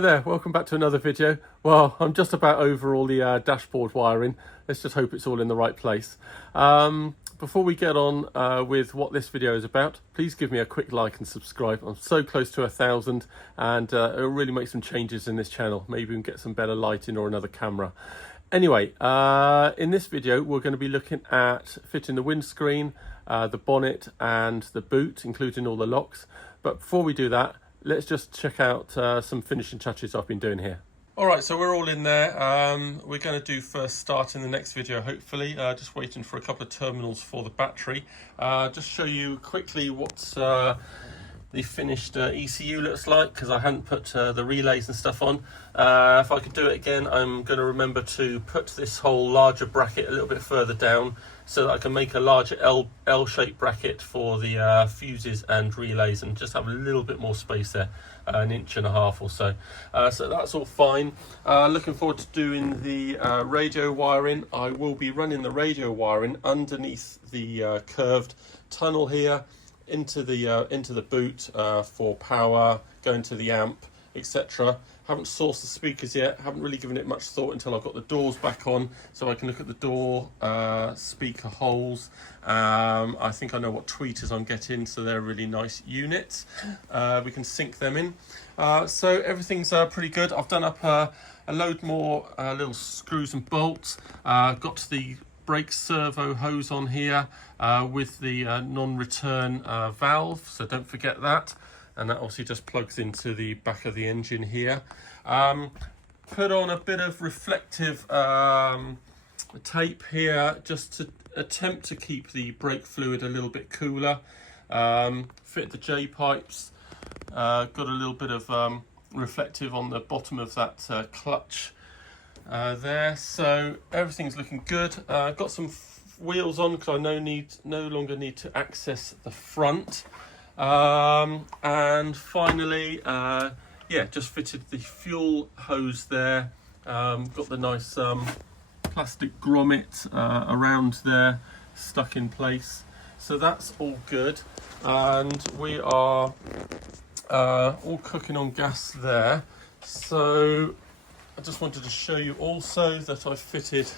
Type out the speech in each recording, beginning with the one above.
Hey there, welcome back to another video. Well, I'm just about over all the dashboard wiring. Let's just hope it's all in the right place. Before we get on with what this video is about, please give me a quick like and subscribe. I'm so close to 1,000 and it'll really make some changes in this channel. Maybe we can get some better lighting or another camera. Anyway, in this video, we're going to be looking at fitting the windscreen, the bonnet and the boot, including all the locks. But before we do that, let's just check out some finishing touches I've been doing here. All right, so we're all in there. We're going to do first start in the next video, hopefully. Just waiting for a couple of terminals for the battery. Just show you quickly what the finished ECU looks like, because I hadn't put the relays and stuff on. If I could do it again, I'm going to remember to put this whole larger bracket a little bit further down so that I can make a larger L-shaped bracket for the fuses and relays and just have a little bit more space there, an inch and a half or so. So that's all fine. Looking forward to doing the radio wiring. I will be running the radio wiring underneath the curved tunnel here into the boot for power, going to the amp, etc. Haven't sourced the speakers yet, haven't really given it much thought until I've got the doors back on so I can look at the door speaker holes. I think I know what tweeters I'm getting, so they're really nice units. We can sync them in. So everything's pretty good. I've done up a load more little screws and bolts. Got the brake servo hose on here with the non-return valve, so don't forget that. And that obviously just plugs into the back of the engine here. Put on a bit of reflective tape here just to attempt to keep the brake fluid a little bit cooler. Fit the J-pipes, got a little bit of reflective on the bottom of that clutch there, so everything's looking good. Got some wheels on because I no longer need to access the front. And finally, yeah, just fitted the fuel hose there. Got the nice plastic grommet around there, stuck in place. So that's all good. And we are all cooking on gas there. So I just wanted to show you also that I fitted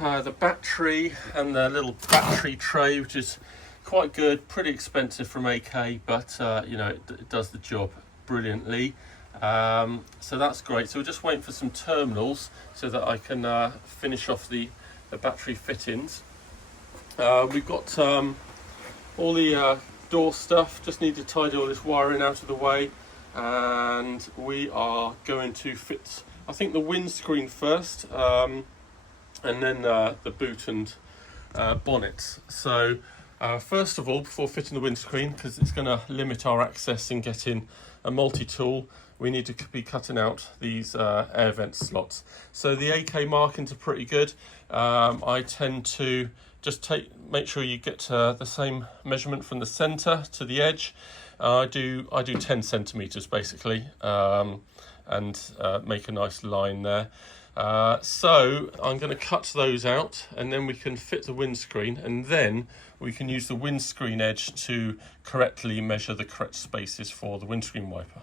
the battery and the little battery tray, which is quite good, pretty expensive from AK, but you know, it does the job brilliantly. So that's great. So we're just waiting for some terminals so that I can finish off the battery fittings. We've got all the door stuff, just need to tidy all this wiring out of the way, and we are going to fit, I think, the windscreen first, and then the boot and bonnet. So first of all, before fitting the windscreen, because it's going to limit our access in getting a multi-tool, we need to be cutting out these air vent slots. So the AK markings are pretty good. I tend to just make sure you get the same measurement from the center to the edge. I do 10 centimeters basically, and make a nice line there. So I'm going to cut those out, and then we can fit the windscreen, and then we can use the windscreen edge to correctly measure the correct spaces for the windscreen wiper.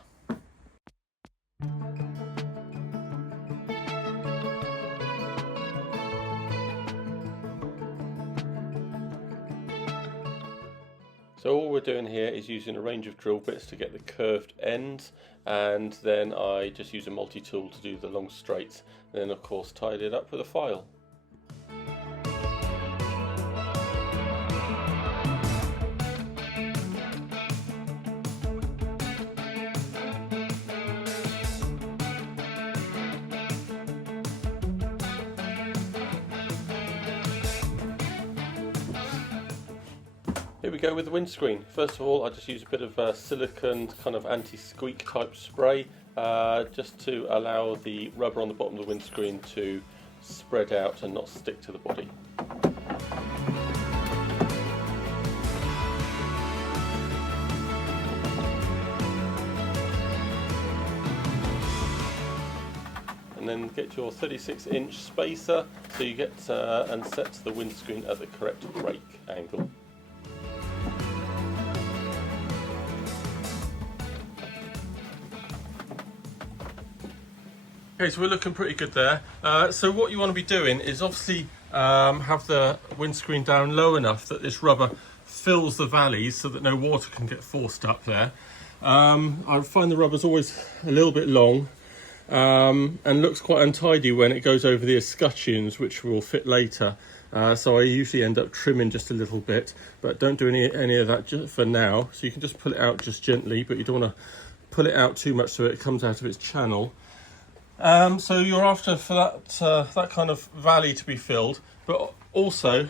So all we're doing here is using a range of drill bits to get the curved ends, and then I just use a multi-tool to do the long straights, and then of course tidy it up with a file. Here we go with the windscreen. First of all, I just use a bit of silicone kind of anti-squeak type spray just to allow the rubber on the bottom of the windscreen to spread out and not stick to the body. And then get your 36-inch spacer so you get and set the windscreen at the correct brake angle. Okay, so we're looking pretty good there. So what you want to be doing is obviously have the windscreen down low enough that this rubber fills the valleys so that no water can get forced up there. I find the rubber's always a little bit long and looks quite untidy when it goes over the escutcheons, which will fit later. So I usually end up trimming just a little bit, but don't do any of that for now. So you can just pull it out just gently, but you don't want to pull it out too much so it comes out of its channel. So you're after for that kind of valley to be filled, but also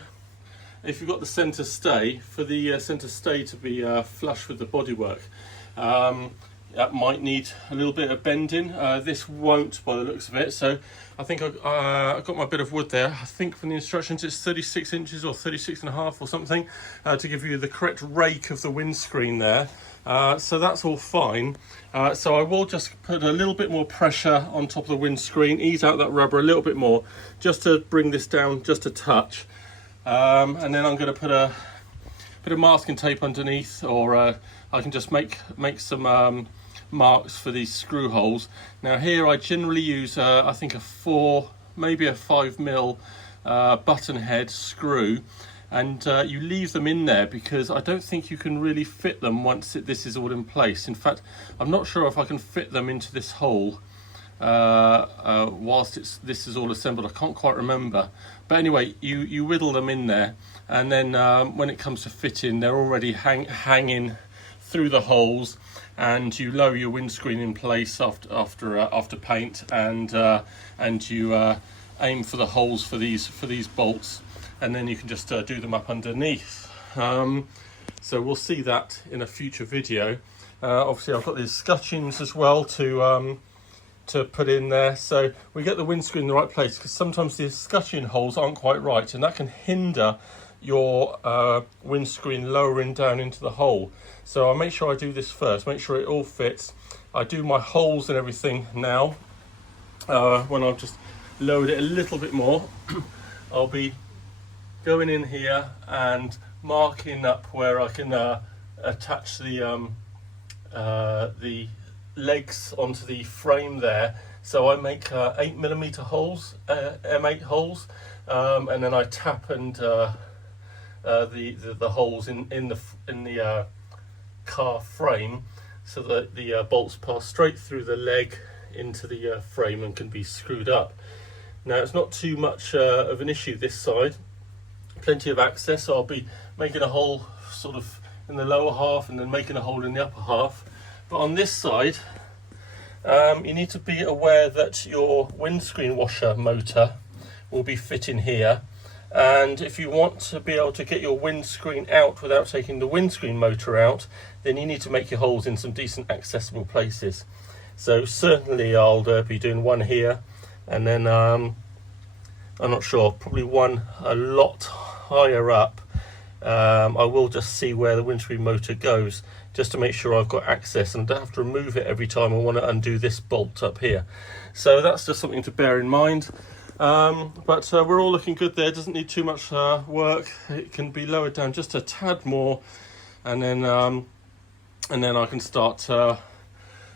if you've got the centre stay, for the centre stay to be flush with the bodywork. That might need a little bit of bending. This won't by the looks of it. So I think I got my bit of wood there. I think from the instructions it's 36 inches or 36 and a half or something to give you the correct rake of the windscreen there. So that's all fine. So I will just put a little bit more pressure on top of the windscreen, ease out that rubber a little bit more, just to bring this down just a touch. And then I'm going to put a bit of masking tape underneath, or I can just make some marks for these screw holes. Now here I generally use I think a 4, maybe a 5mm button head screw, and you leave them in there because I don't think you can really fit them once this is all in place. In fact, I'm not sure if I can fit them into this hole whilst this is all assembled. I can't quite remember, but anyway, you whittle them in there, and then when it comes to fitting, they're already hanging through the holes, and you lower your windscreen in place after paint, and you aim for the holes for these bolts, and then you can just do them up underneath. So we'll see that in a future video. Obviously I've got these escutcheons as well to put in there, so we get the windscreen in the right place, because sometimes the escutcheon holes aren't quite right, and that can hinder your windscreen lowering down into the hole. So I'll make sure I do this first, make sure it all fits. I do my holes and everything now. When I've just lowered it a little bit more, I'll be going in here and marking up where I can attach the legs onto the frame there. So I make 8mm holes, M8 holes, and then I tap and the holes in the car frame, so that the bolts pass straight through the leg into the frame and can be screwed up. Now it's not too much of an issue this side, plenty of access, so I'll be making a hole sort of in the lower half and then making a hole in the upper half. But on this side, you need to be aware that your windscreen washer motor will be fitting here, and if you want to be able to get your windscreen out without taking the windscreen motor out, then you need to make your holes in some decent accessible places. So certainly I'll be doing one here, and then I'm not sure, probably one a lot higher up. I will just see where the windscreen motor goes, just to make sure I've got access and don't have to remove it every time I want to undo this bolt up here. So that's just something to bear in mind. But we're all looking good there. It doesn't need too much work. It can be lowered down just a tad more, and then I can start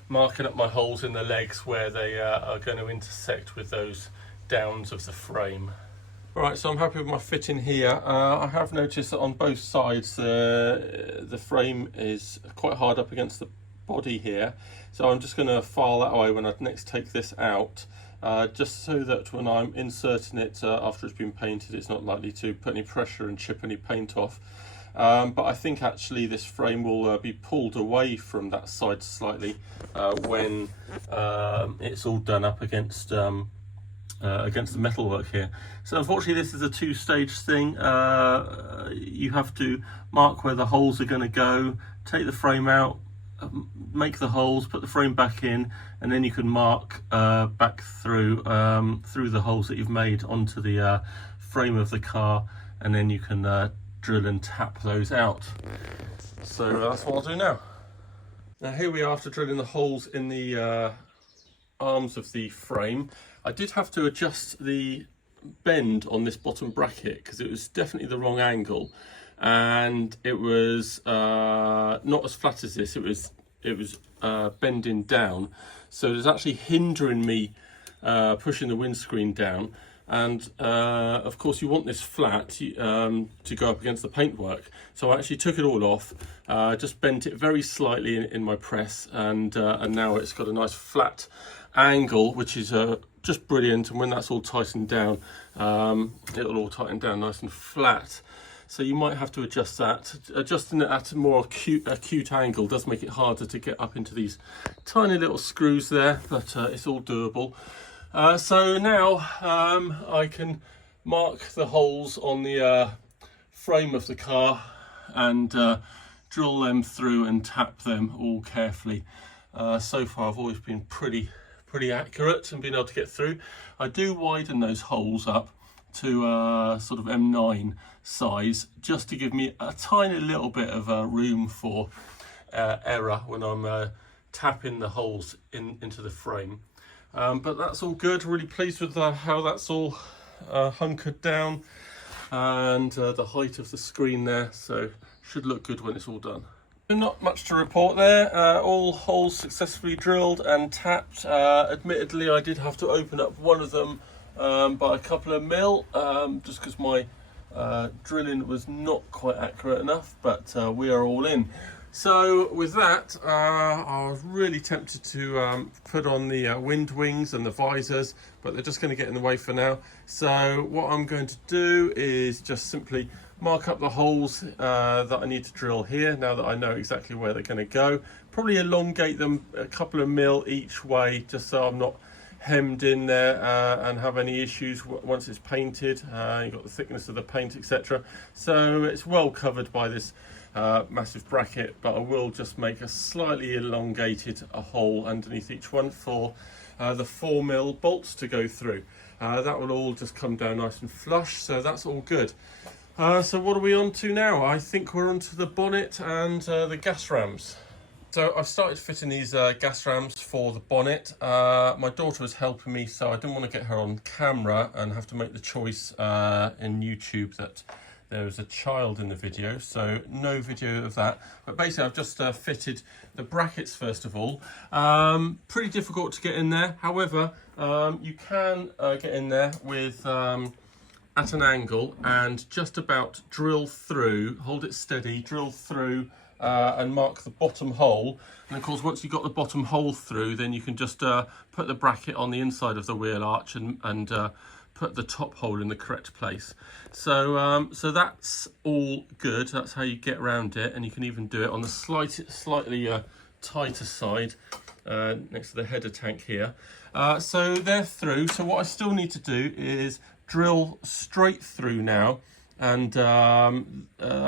marking up my holes in the legs where they are going to intersect with those downs of the frame. Alright, so I'm happy with my fitting here. I have noticed that on both sides the frame is quite hard up against the body here, so I'm just going to file that away when I next take this out, just so that when I'm inserting it after it's been painted, it's not likely to put any pressure and chip any paint off. But I think actually this frame will be pulled away from that side slightly when it's all done up against the metalwork here. So unfortunately this is a two-stage thing. You have to mark where the holes are going to go, take the frame out, make the holes, put the frame back in, and then you can mark back through the holes that you've made onto the frame of the car, and then you can drill and tap those out. So that's what I'll do now. Now here we are after drilling the holes in the arms of the frame. I did have to adjust the bend on this bottom bracket because it was definitely the wrong angle, and it was not as flat as this. It was bending down, so it was actually hindering me pushing the windscreen down. And of course you want this flat to go up against the paintwork. So I actually took it all off, just bent it very slightly in my press, and now it's got a nice flat angle, which is just brilliant. And when that's all tightened down, it'll all tighten down nice and flat. So you might have to adjust that. Adjusting it at a more acute angle does make it harder to get up into these tiny little screws there, but it's all doable. So now I can mark the holes on the frame of the car and drill them through and tap them all carefully. So far I've always been pretty accurate and been able to get through. I do widen those holes up to sort of M9 size, just to give me a tiny little bit of room for error when I'm tapping the holes into the frame. But that's all good. Really pleased with how that's all hunkered down, and the height of the screen there, so should look good when it's all done. Not much to report there. All holes successfully drilled and tapped. Admittedly, I did have to open up one of them by a couple of mil, just because my drilling was not quite accurate enough, but we are all in. So with that, I was really tempted to put on the wind wings and the visors, but they're just going to get in the way for now. So what I'm going to do is just simply mark up the holes that I need to drill here, now that I know exactly where they're going to go. Probably elongate them a couple of mil each way, just so I'm not hemmed in there and have any issues once it's painted. You've got the thickness of the paint, etc. So it's well covered by this massive bracket, but I will just make a slightly elongated hole underneath each one for the 4mm bolts to go through. That will all just come down nice and flush, so that's all good. So what are we on to now? I think we're on to the bonnet and the gas rams. So I've started fitting these gas rams for the bonnet. My daughter was helping me, so I didn't want to get her on camera and have to make the choice in YouTube that there was a child in the video, so no video of that. But basically I've just fitted the brackets first of all. Pretty difficult to get in there. However, you can get in there with at an angle and just about drill through, hold it steady, drill through and mark the bottom hole. And of course, once you've got the bottom hole through, then you can just put the bracket on the inside of the wheel arch and put the top hole in the correct place. So so that's all good. That's how you get around it, and you can even do it on the slightly tighter side next to the header tank here. So they're through. So what I still need to do is drill straight through now, and I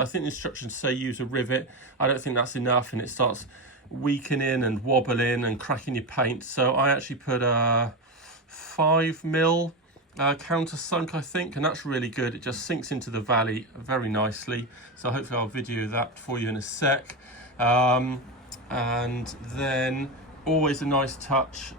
think the instructions say use a rivet. I don't think that's enough, and it starts weakening and wobbling and cracking your paint. So I actually put a 5mm countersunk, I think, and that's really good. It just sinks into the valley very nicely. So hopefully I'll video that for you in a sec. And then always a nice touch,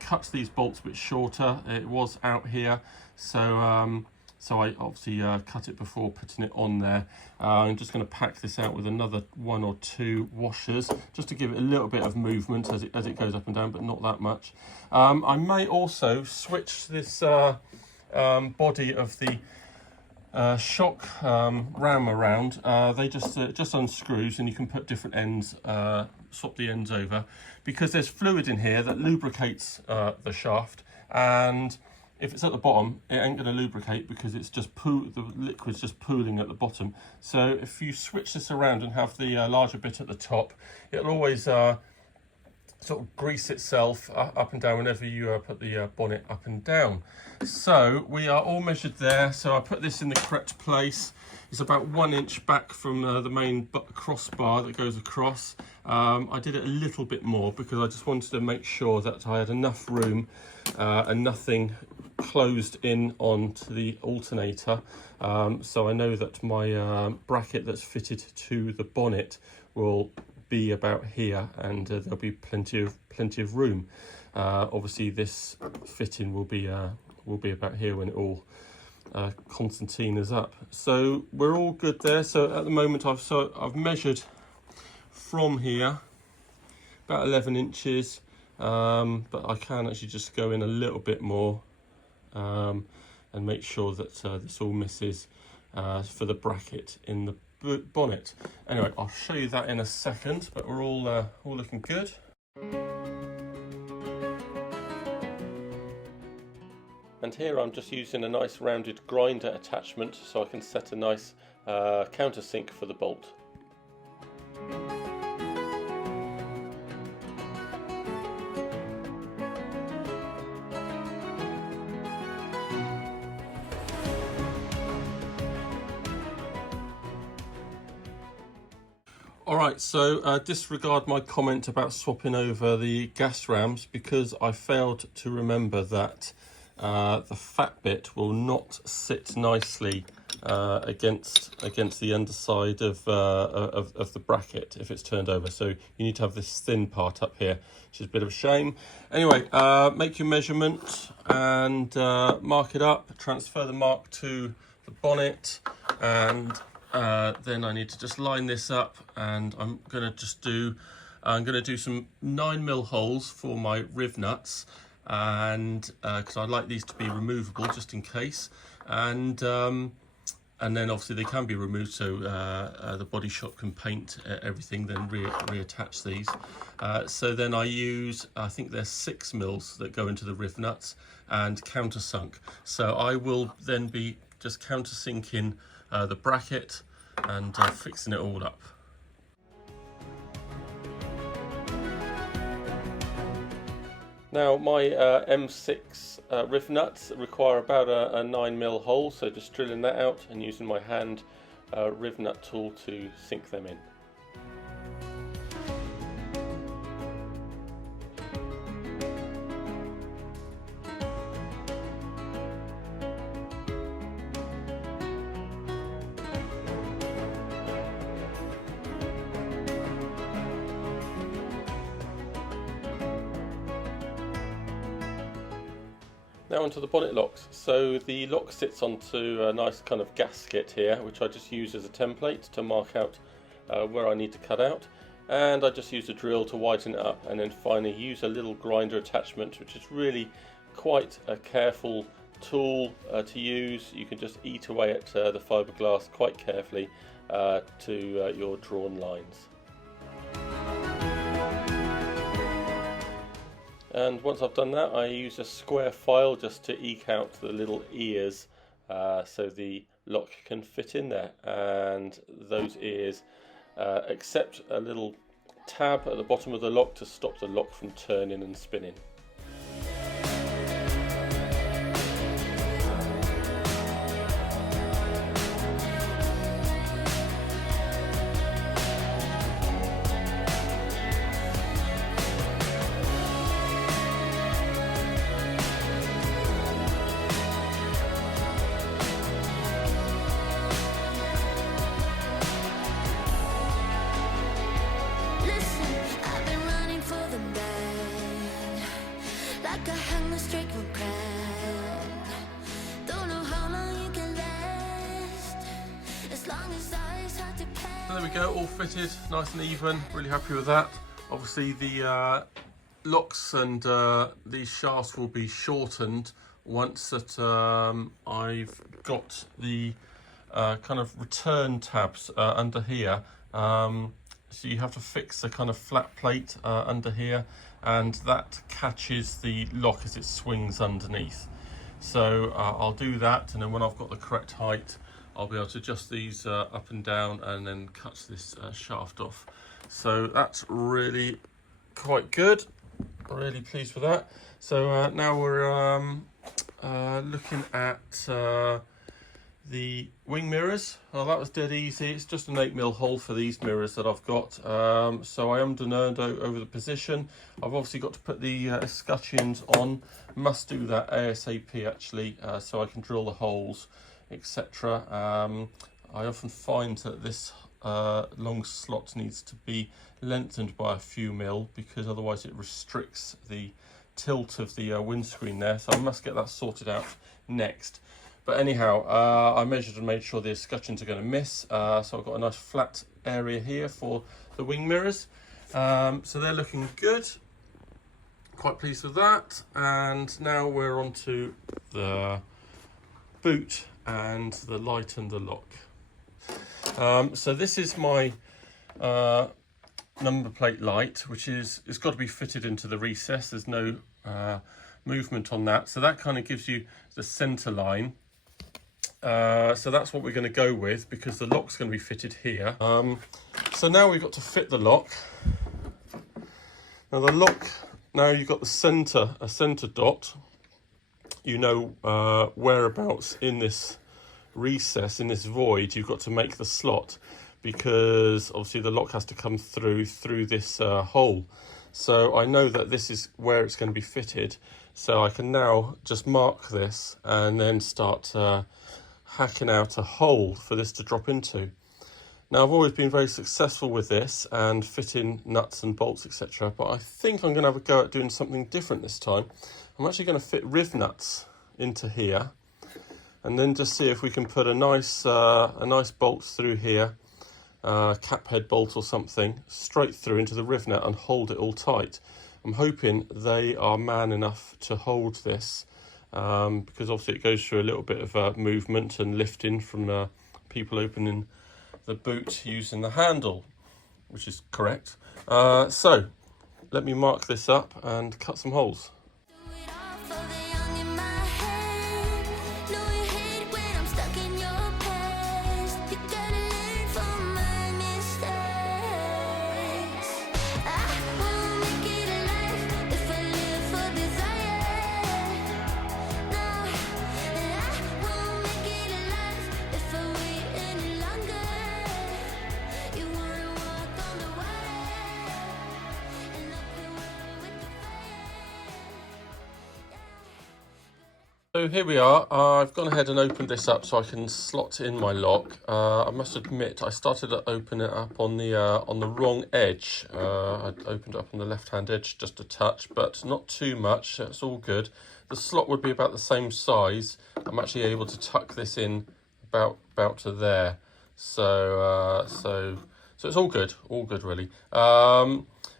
cuts these bolts a bit shorter. It was out here, so so I obviously cut it before putting it on there. I'm just going to pack this out with another 1 or 2 washers, just to give it a little bit of movement as it goes up and down, but not that much. I may also switch this body of the shock ram around. They just unscrews, and you can put different ends, swap the ends over, because there's fluid in here that lubricates the shaft, and if it's at the bottom, it ain't going to lubricate because it's just the liquid's just pooling at the bottom. So if you switch this around and have the larger bit at the top, it'll always sort of grease itself up and down whenever you put the bonnet up and down. So we are all measured there. So I put this in the correct place. It's about 1 inch back from the main crossbar that goes across. I did it a little bit more because I just wanted to make sure that I had enough room and nothing closed in onto the alternator. So I know that my bracket that's fitted to the bonnet will be about here, and there'll be plenty of room. Obviously this fitting will be about here when it all concertina's up. So we're all good there. So at the moment I've measured from here about 11 inches, but I can actually just go in a little bit more and make sure that this all misses for the bracket in the bonnet. Anyway, I'll show you that in a second, but we're all looking good. And here I'm just using a nice rounded grinder attachment so I can set a nice countersink for the bolt. Alright, so disregard my comment about swapping over the gas rams because I failed to remember that the fat bit will not sit nicely against the underside of the bracket if it's turned over. So you need to have this thin part up here, which is a bit of a shame. Anyway, make your measurement and mark it up, transfer the mark to the bonnet, and then I need to just line this up, and I'm going to do some 9mm holes for my riv nuts, and because I'd like these to be removable just in case, and then obviously they can be removed, so the body shop can paint everything, then reattach these. So then I use, I think there's 6mm that go into the riv nuts and countersunk. So I will then be just countersinking the bracket and fixing it all up. Now my M6 riv nuts require about a 9mm hole, so just drilling that out and using my hand riv nut tool to sink them in. Now onto the bonnet locks. So the lock sits onto a nice kind of gasket here, which I just use as a template to mark out where I need to cut out. And I just use a drill to whiten it up, and then finally use a little grinder attachment, which is really quite a careful tool to use. You can just eat away at the fiberglass quite carefully to your drawn lines. And once I've done that, I use a square file just to eke out the little ears so the lock can fit in there. And those ears accept a little tab at the bottom of the lock to stop the lock from turning and spinning. So there we go, all fitted, nice and even, really happy with that. Obviously the locks and these shafts will be shortened once that I've got the kind of return tabs under here. So you have to fix a kind of flat plate under here, and that catches the lock as it swings underneath. So I'll do that, and then when I've got the correct height, I'll be able to adjust these up and down and then cut this shaft off. So that's really quite good. Really pleased with that. So now we're looking at the wing mirrors. Well, that was dead easy. It's just an 8mm hole for these mirrors that I've got. So I ummed and earned over the position. I've obviously got to put the escutcheons on. Must do that ASAP actually, so I can drill the holes, etc. I often find that this long slot needs to be lengthened by a few mil, because otherwise it restricts the tilt of the windscreen there, so I must get that sorted out next. But anyhow, I measured and made sure the escutcheons are going to miss, so I've got a nice flat area here for the wing mirrors. So they're looking good. quite pleased with that. And now we're on to the boot and the light and the lock. So this is my number plate light, which it's got to be fitted into the recess. There's no movement on that, so that kind of gives you the center line. So that's what we're going to go with, because the lock's going to be fitted here. So now we've got to fit the lock. Now the lock, now you've got a center dot, you know whereabouts in this recess, in this void, you've got to make the slot, because obviously the lock has to come through this hole. So I know that this is where it's going to be fitted, so I can now just mark this and then start hacking out a hole for this to drop into. Now, I've always been very successful with this and fitting nuts and bolts, etc., but I think I'm going to have a go at doing something different this time. I'm actually going to fit riv nuts into here, and then just see if we can put a nice bolt through here, cap head bolt or something, straight through into the riv nut and hold it all tight. I'm hoping they are man enough to hold this, because obviously it goes through a little bit of movement and lifting from people opening the boot using the handle, which is correct. So let me mark this up and cut some holes. So here we are. I've gone ahead and opened this up so I can slot in my lock. I must admit I started to open it up on the wrong edge. I opened it up on the left-hand edge just a touch, but not too much. It's all good. The slot would be about the same size. I'm actually able to tuck this in about to there. So it's all good really.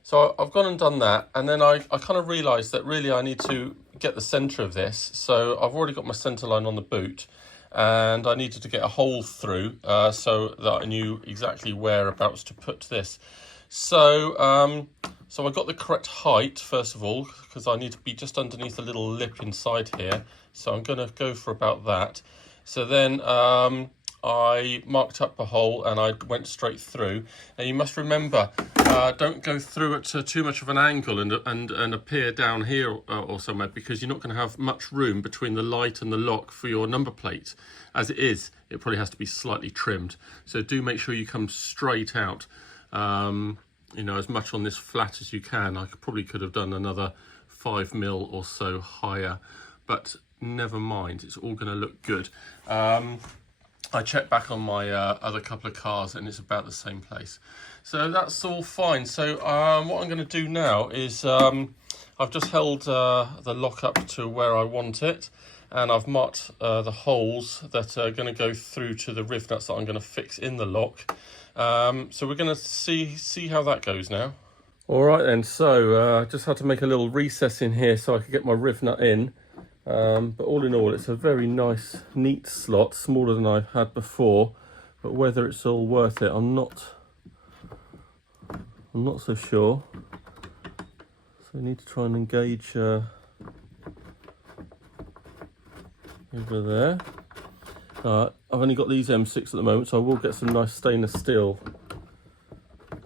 So I've gone and done that, and then I kind of realised that really I need to get the centre of this. So I've already got my centre line on the boot, and I needed to get a hole through so that I knew exactly whereabouts to put this. So I got the correct height first of all, because I need to be just underneath a little lip inside here. So I'm going to go for about that. So then I marked up a hole and I went straight through. And you must remember, don't go through at too much of an angle and appear down here or somewhere, because you're not going to have much room between the light and the lock for your number plate. As it is, it probably has to be slightly trimmed. So do make sure you come straight out, you know, as much on this flat as you can. I probably could have done another 5mm or so higher, but never mind, it's all going to look good. I checked back on my other couple of cars and it's about the same place. So that's all fine. So what I'm going to do now is I've just held the lock up to where I want it, and I've marked the holes that are going to go through to the riv nuts that I'm going to fix in the lock. So we're going to see how that goes now. All right then, so I just had to make a little recess in here so I could get my riv nut in. But all in all, it's a very nice, neat slot, smaller than I've had before. But whether it's all worth it, I'm not so sure. So I need to try and engage over there. I've only got these M6 at the moment, so I will get some nice stainless steel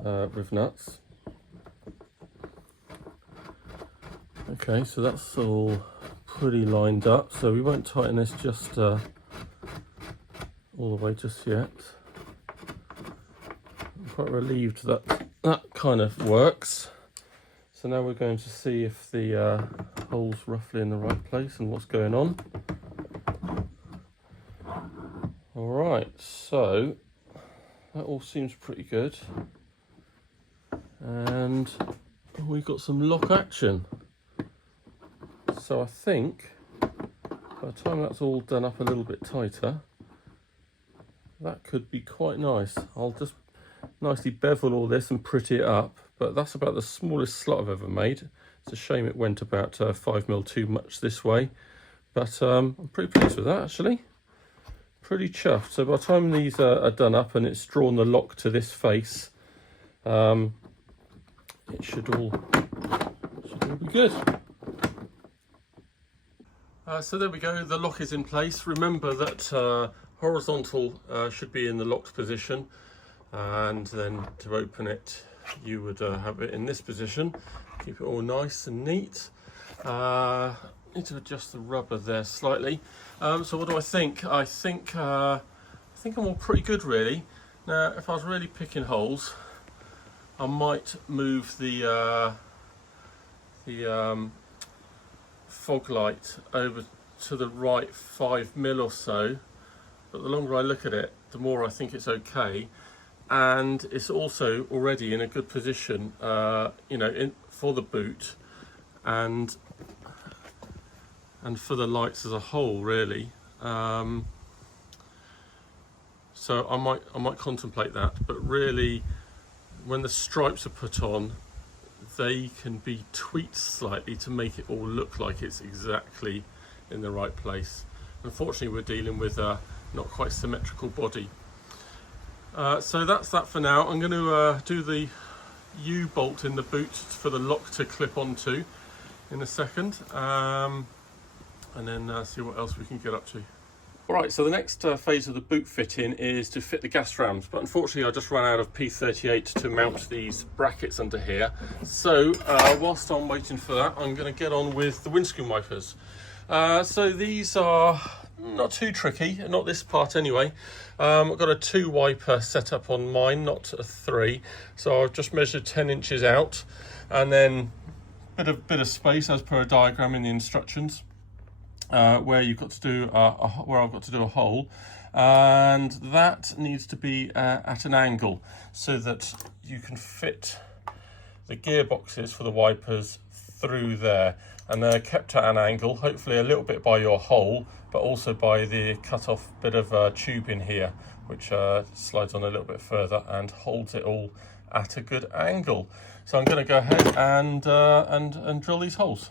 riv nuts. Okay, so that's all pretty lined up, so we won't tighten this just all the way just yet. I'm quite relieved that that kind of works. So now we're going to see if the hole's roughly in the right place and what's going on. All right, so that all seems pretty good, and we've got some lock action. So I think by the time that's all done up a little bit tighter, that could be quite nice. I'll just nicely bevel all this and pretty it up, but that's about the smallest slot I've ever made. It's a shame it went about 5mm too much this way, but I'm pretty pleased with that actually. Pretty chuffed. So by the time these are done up and it's drawn the lock to this face, it should all be good. So there we go, the lock is in place. Remember that horizontal should be in the locked position, and then to open it you would have it in this position. Keep it all nice and neat. Need to adjust the rubber there slightly. So what do I think? I think I'm all pretty good really. Now if I was really picking holes, I might move the fog light over to the right 5mm or so, but the longer I look at it, the more I think it's okay, and it's also already in a good position, you know, for the boot and for the lights as a whole, really. So I might contemplate that, but really, when the stripes are put on, they can be tweaked slightly to make it all look like it's exactly in the right place. Unfortunately, we're dealing with a not quite symmetrical body. So that's that for now. I'm going to do the U-bolt in the boot for the lock to clip onto in a second, and then see what else we can get up to. Alright, so the next phase of the boot fitting is to fit the gas rams, but unfortunately I just ran out of P38 to mount these brackets under here. So whilst I'm waiting for that, I'm going to get on with the windscreen wipers. So these are not too tricky, not this part anyway. I've got a 2 wiper set up on mine, not a 3. So I've just measured 10 inches out, and then bit of space as per a diagram in the instructions. Where you've got to do where I've got to do a hole, and that needs to be at an angle so that you can fit the gearboxes for the wipers through there, and they're kept at an angle, hopefully a little bit by your hole, but also by the cut off bit of tube in here, which slides on a little bit further and holds it all at a good angle. So I'm going to go ahead and drill these holes.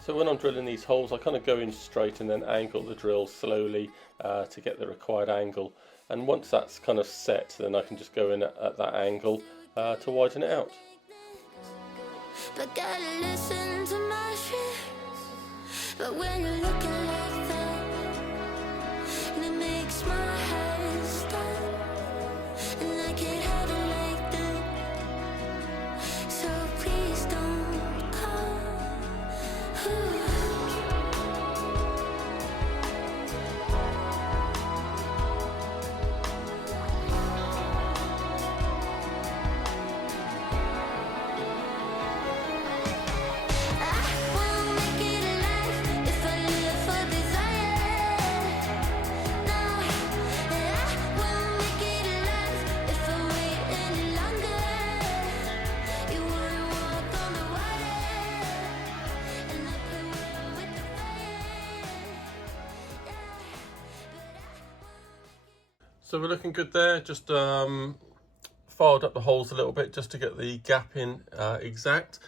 So when I'm drilling these holes, I kind of go in straight and then angle the drill slowly to get the required angle. And once that's kind of set, then I can just go in at that angle to widen it out. But gotta listen to my fears. But when you're looking like that, it makes my head stop. And I can't have it like that. So please don't come. So we're looking good there, just filed up the holes a little bit just to get the gap in exact.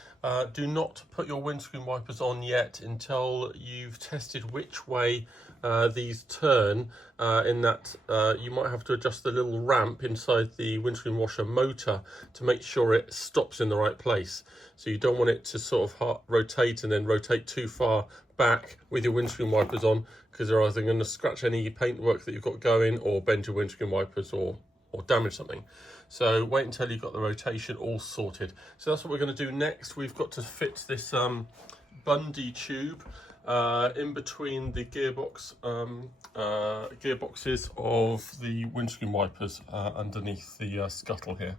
Do not put your windscreen wipers on yet until you've tested which way these turn, in that you might have to adjust the little ramp inside the windscreen washer motor to make sure it stops in the right place. So you don't want it to sort of rotate and then rotate too far back with your windscreen wipers on, because they're either going to scratch any paintwork that you've got going or bend your windscreen wipers or damage something. So wait until you've got the rotation all sorted. So that's what we're going to do next. We've got to fit this Bundy tube in between the gearboxes of the windscreen wipers underneath the scuttle here.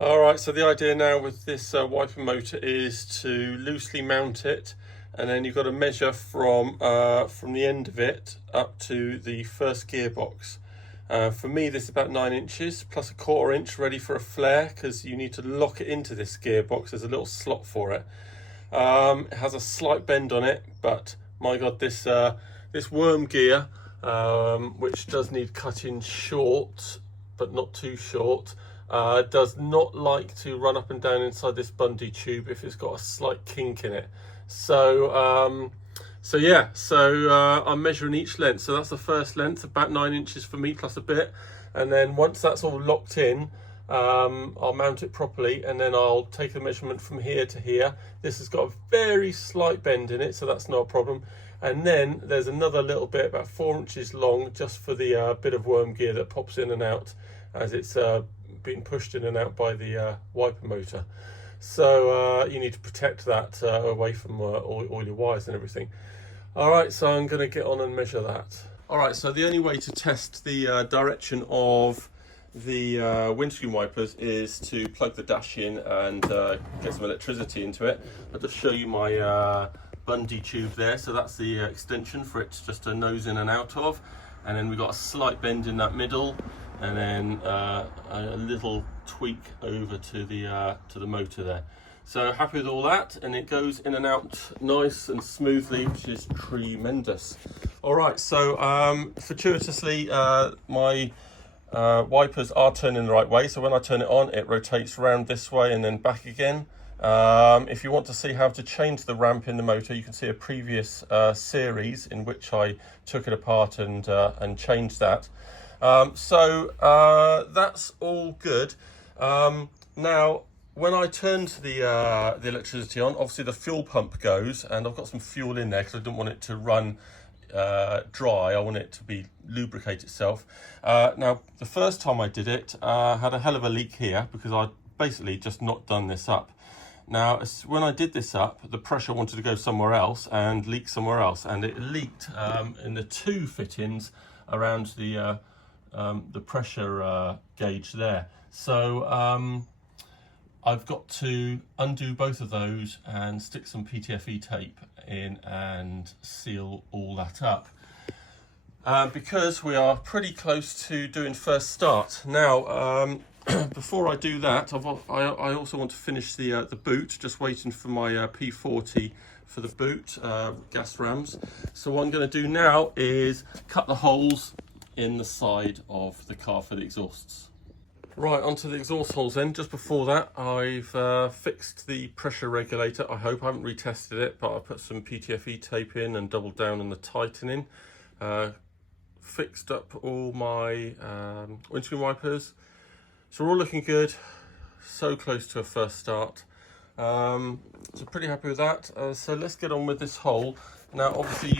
Alright, so the idea now with this wiper motor is to loosely mount it, and then you've got to measure from the end of it up to the first gearbox. For me, this is about 9 inches plus a 1/4 inch ready for a flare, because you need to lock it into this gearbox. There's a little slot for it. It has a slight bend on it, but my God, this worm gear, which does need cutting short, but not too short, does not like to run up and down inside this bungee tube if it's got a slight kink in it. So I'm measuring each length. So that's the first length, about 9 inches for me plus a bit, and then once that's all locked in, I'll mount it properly, and then I'll take a measurement from here to here. This has got a very slight bend in it, so that's not a problem. And then there's another little bit about 4 inches long, just for the bit of worm gear that pops in and out as it's being pushed in and out by the wiper motor. So you need to protect that away from all your wires and everything. All right, so I'm going to get on and measure that. All right, so the only way to test the direction of the windscreen wipers is to plug the dash in and get some electricity into it. I'll just show you my bungee tube there. So that's the extension for it just to nose in and out of, and then we've got a slight bend in that middle, and then a little tweak over to the motor there. So happy with all that, and it goes in and out nice and smoothly, which is tremendous. All right, so fortuitously my wipers are turning the right way, so when I turn it on, it rotates round this way and then back again. If you want to see how to change the ramp in the motor, you can see a previous series in which I took it apart and changed that. So that's all good. Now, when I turned the electricity on, obviously the fuel pump goes, and I've got some fuel in there because I didn't want it to run dry. I want it to be lubricate itself. Now, the first time I did it, had a hell of a leak here because I'd basically just not done this up. Now, when I did this up, the pressure wanted to go somewhere else and leak somewhere else, and it leaked in the two fittings around the pressure gauge there. So I've got to undo both of those and stick some PTFE tape in and seal all that up, because we are pretty close to doing first start. Now, before I do that, I also want to finish the boot, just waiting for my P40 for the boot, gas rams. So what I'm going to do now is cut the holes in the side of the car for the exhausts. Right, onto the exhaust holes then. Just before that, I've fixed the pressure regulator. I hope I haven't retested it, but I put some PTFE tape in and doubled down on the tightening. Fixed up all my windscreen wipers. So we're all looking good. So close to a first start. So pretty happy with that. So let's get on with this hole. Now, obviously,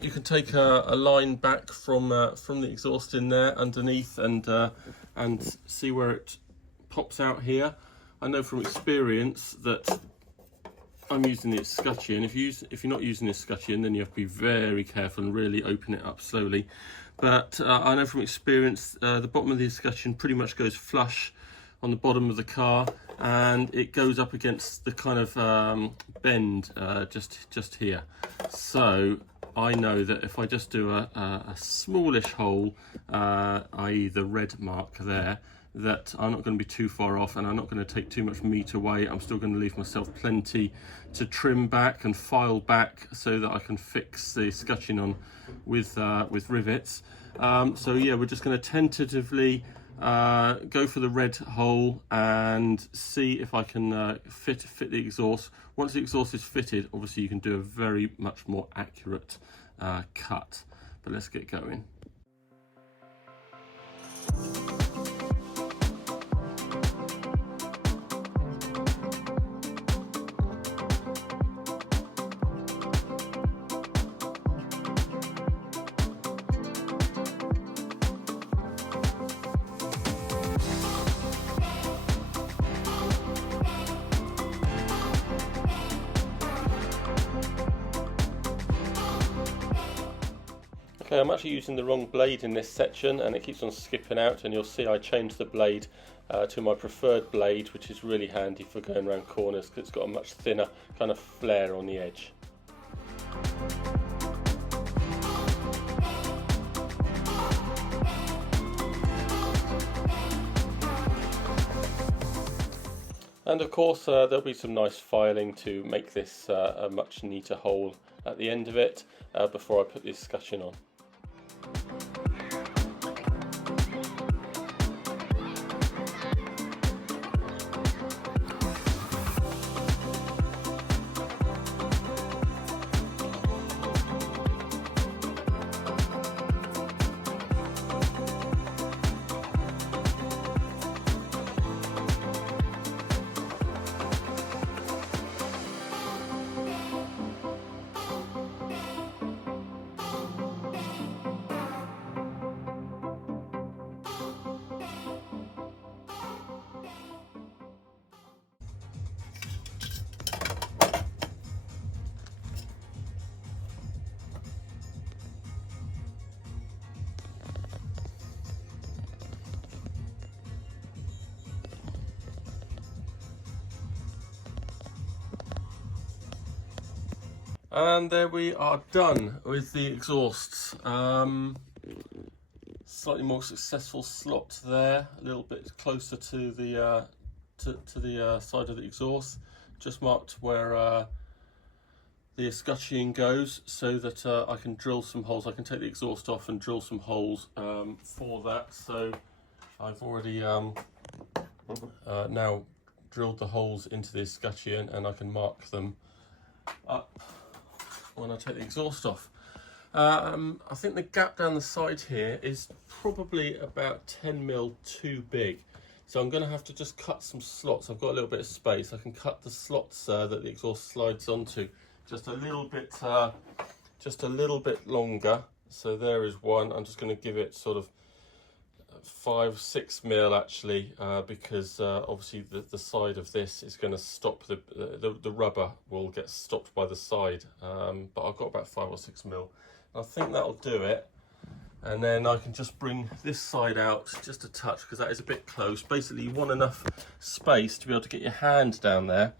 you can take a line back from the exhaust in there underneath and see where it pops out here. I know from experience that I'm using the escutcheon. If you're not using the escutcheon, then you have to be very careful and really open it up slowly. But I know from experience the bottom of the escutcheon pretty much goes flush on the bottom of the car, and it goes up against the kind of bend just here. So I know that if I just do a smallish hole, i.e. the red mark there, that I'm not going to be too far off, and I'm not going to take too much meat away. I'm still going to leave myself plenty to trim back and file back so that I can fix the escutcheon on with rivets. So yeah, we're just going to tentatively go for the red hole and see if I can fit the exhaust. Once the exhaust is fitted, obviously you can do a very much more accurate cut. But let's get going. Okay, I'm actually using the wrong blade in this section and it keeps on skipping out, and you'll see I changed the blade to my preferred blade, which is really handy for going around corners because it's got a much thinner kind of flare on the edge. And of course there'll be some nice filing to make this a much neater hole at the end of it before I put the escutcheon on. And there we are done with the exhausts. Slightly more successful slot there, a little bit closer to the side of the exhaust. Just marked where the escutcheon goes, so that I can drill some holes. I can take the exhaust off and drill some holes for that. So I've already now drilled the holes into the escutcheon, and I can mark them up when I take the exhaust off. I think the gap down the side here is probably about 10 mil too big, so I'm going to have to just cut some slots. I've got a little bit of space. I can cut the slots that the exhaust slides onto just a little bit longer. So there is one. I'm just going to give it sort of 5-6 mil actually, because obviously the side of this is going to stop the rubber will get stopped by the side, but I've got about 5 or 6 mil. I think that'll do it, and then I can just bring this side out just a touch, because that is a bit close. Basically, you want enough space to be able to get your hand down there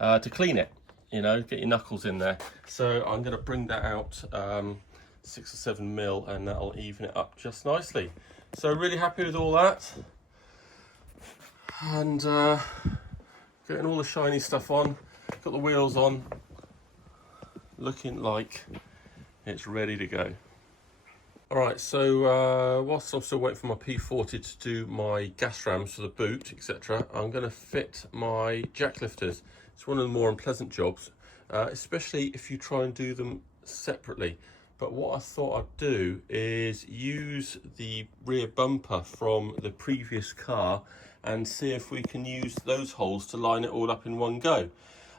to clean it, you know, get your knuckles in there. So I'm going to bring that out 6 or 7 mil, and that'll even it up just nicely. So really happy with all that, and getting all the shiny stuff on, got the wheels on, looking like it's ready to go. Alright, so whilst I'm still waiting for my P40 to do my gas rams for the boot, etc., I'm going to fit my jack lifters. It's one of the more unpleasant jobs, especially if you try and do them separately. But what I thought I'd do is use the rear bumper from the previous car and see if we can use those holes to line it all up in one go.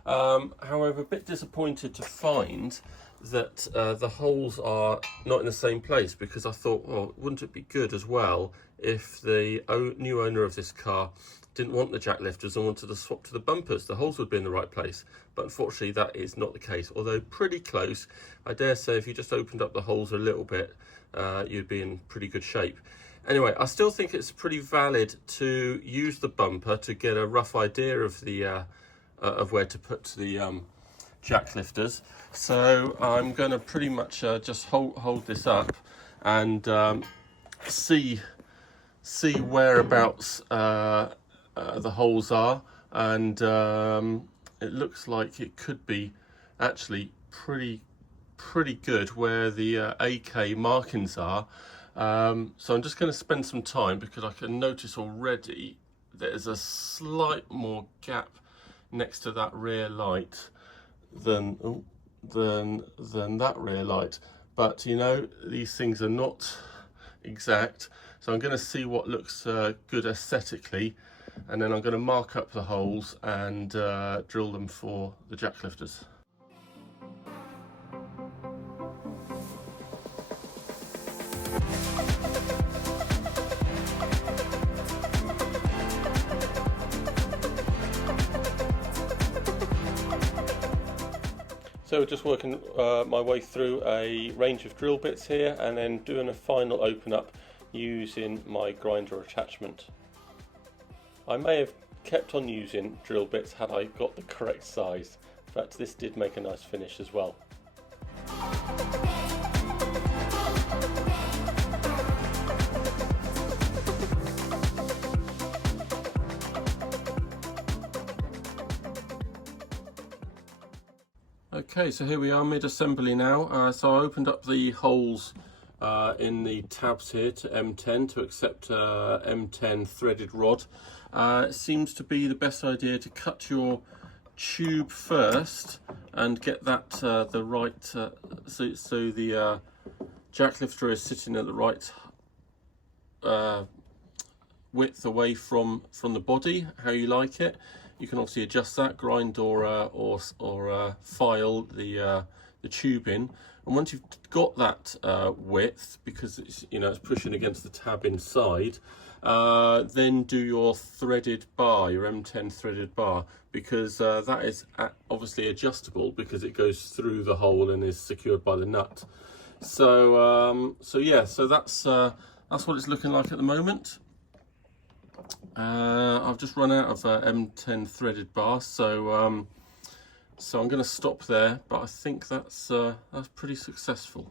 However, a bit disappointed to find that the holes are not in the same place, because I thought, well, wouldn't it be good as well if the new owner of this car didn't want the jack lifters and wanted to swap to the bumpers? The holes would be in the right place, but unfortunately that is not the case, although pretty close. I dare say if you just opened up the holes a little bit, you'd be in pretty good shape. Anyway, I still think it's pretty valid to use the bumper to get a rough idea of the of where to put the jack lifters. So I'm going to pretty much just hold this up and see whereabouts the holes are, and it looks like it could be actually pretty good where the AK markings are. So I'm just going to spend some time, because I can notice already there's a slight more gap next to that rear light than that rear light, but you know, these things are not exact. So I'm going to see what looks good aesthetically, and then I'm going to mark up the holes and drill them for the jack lifters. So just working my way through a range of drill bits here, and then doing a final open up using my grinder attachment. I may have kept on using drill bits had I got the correct size, but this did make a nice finish as well. Okay, so here we are mid-assembly now. So I opened up the holes in the tabs here to M10 to accept M10 threaded rod. It seems to be the best idea to cut your tube first and get that the right, so the jack lifter is sitting at the right width away from the body, how you like it. You can obviously adjust that, grind or file the tube in, and once you've got that width, because it's, you know, it's pushing against the tab inside, then do your threaded bar, your M10 threaded bar, because that is obviously adjustable because it goes through the hole and is secured by the nut. So yeah, so that's what it's looking like at the moment. I've just run out of M10 threaded bar, so So I'm going to stop there, but I think that's pretty successful.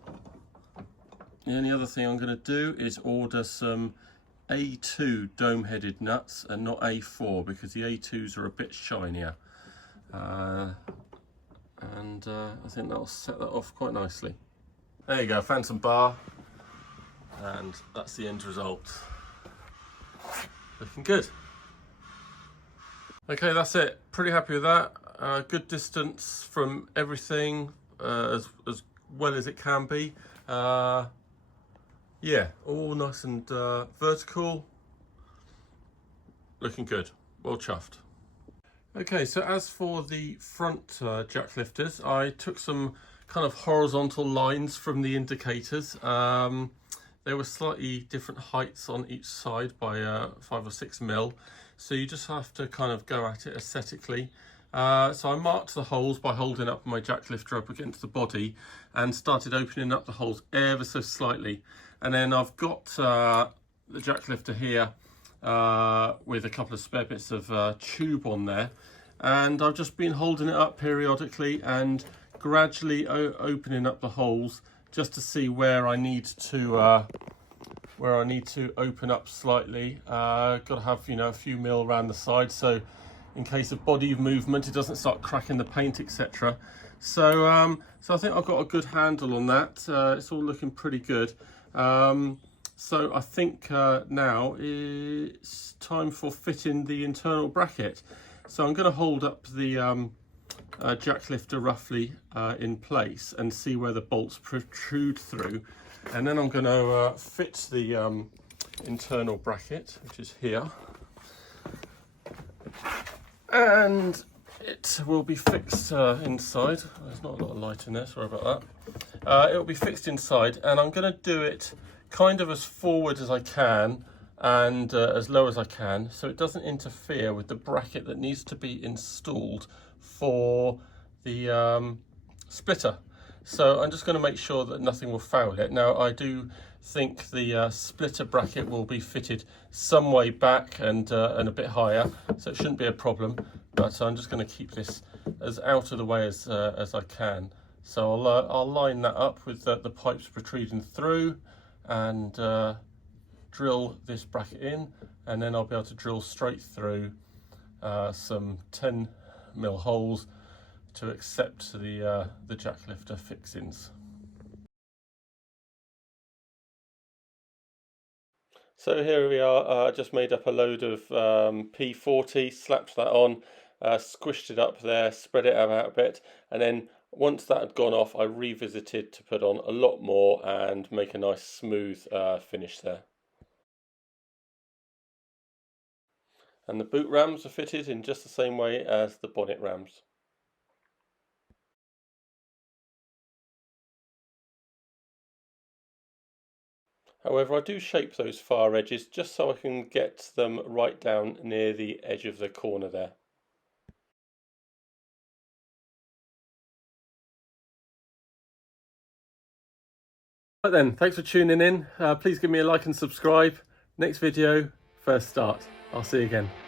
The only other thing I'm going to do is order some A2 dome-headed nuts and not A4, because the A2s are a bit shinier. I think that'll set that off quite nicely. There you go, found some bar, and that's the end result. Looking good. Okay, that's it. Pretty happy with that. Good distance from everything, as well as it can be. Yeah, all nice and vertical. Looking good. Well chuffed. Okay, so as for the front jack lifters, I took some kind of horizontal lines from the indicators. They were slightly different heights on each side by 5 or 6 mil. So you just have to kind of go at it aesthetically. So I marked the holes by holding up my jack lifter up against the body and started opening up the holes ever so slightly. And then I've got the jack lifter here with a couple of spare bits of tube on there. And I've just been holding it up periodically and gradually opening up the holes just to see where I need to open up slightly. Got to have, a few mil around the side, so in case of body movement, it doesn't start cracking the paint, etc. So I think I've got a good handle on that. It's all looking pretty good. So I think now it's time for fitting the internal bracket. So I'm going to hold up the jack lifter roughly in place and see where the bolts protrude through, and then I'm going to fit the internal bracket, which is here, and it will be fixed inside. There's not a lot of light in there, sorry about that. It will be fixed inside, and I'm going to do it kind of as forward as I can and as low as I can, so it doesn't interfere with the bracket that needs to be installed for the splitter. So I'm just going to make sure that nothing will foul it. Now I do think the splitter bracket will be fitted some way back and a bit higher, so it shouldn't be a problem, but I'm just going to keep this as out of the way as I can. So I'll line that up with the pipes protruding through and drill this bracket in, and then I'll be able to drill straight through some 10 mil holes to accept the jack lifter fixings. So here we are. Just made up a load of P40, slapped that on, squished it up there, spread it out a bit, and then once that had gone off, I revisited to put on a lot more and make a nice smooth finish there. And the boot rams are fitted in just the same way as the bonnet rams. However, I do shape those far edges just so I can get them right down near the edge of the corner there. Right then, thanks for tuning in. Please give me a like and subscribe. Next video, first start. I'll see you again.